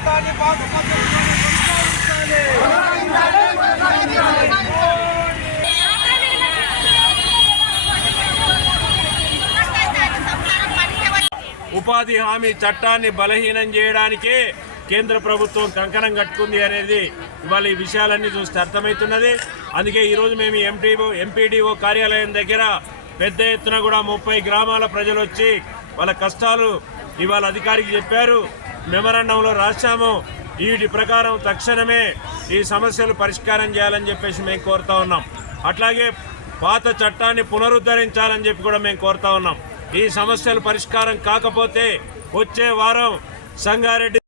చట్టాన్ని పాత పద్ధతులను కొనసాగించాలి. ఉపాధి హామీ చట్టాన్ని బలహీనం చేయడానికే కేంద్ర ప్రభుత్వం కంకణం కట్టుకుంది అనేది ఇవాళ ఈ విషయాలన్నీ చూస్తే అర్థమవుతున్నది. అందుకే ఈరోజు మేము ఎంపీడీఓ కార్యాలయం దగ్గర పెద్ద ఎత్తున కూడా 30 గ్రామాల ప్రజలు వచ్చి వాళ్ళ కష్టాలు ఇవాళ అధికారికి చెప్పారు. మెమరాండంలో రాశాము. వీటి ప్రకారం తక్షణమే ఈ సమస్యలు పరిష్కారం చేయాలని చెప్పేసి మేము కోరుతా ఉన్నాం. అట్లాగే పాత చట్టాన్ని పునరుద్ధరించాలని చెప్పి కూడా మేము కోరుతా ఉన్నాం. ఈ సమస్యలు పరిష్కారం కాకపోతే వచ్చే వారం సంగారెడ్డి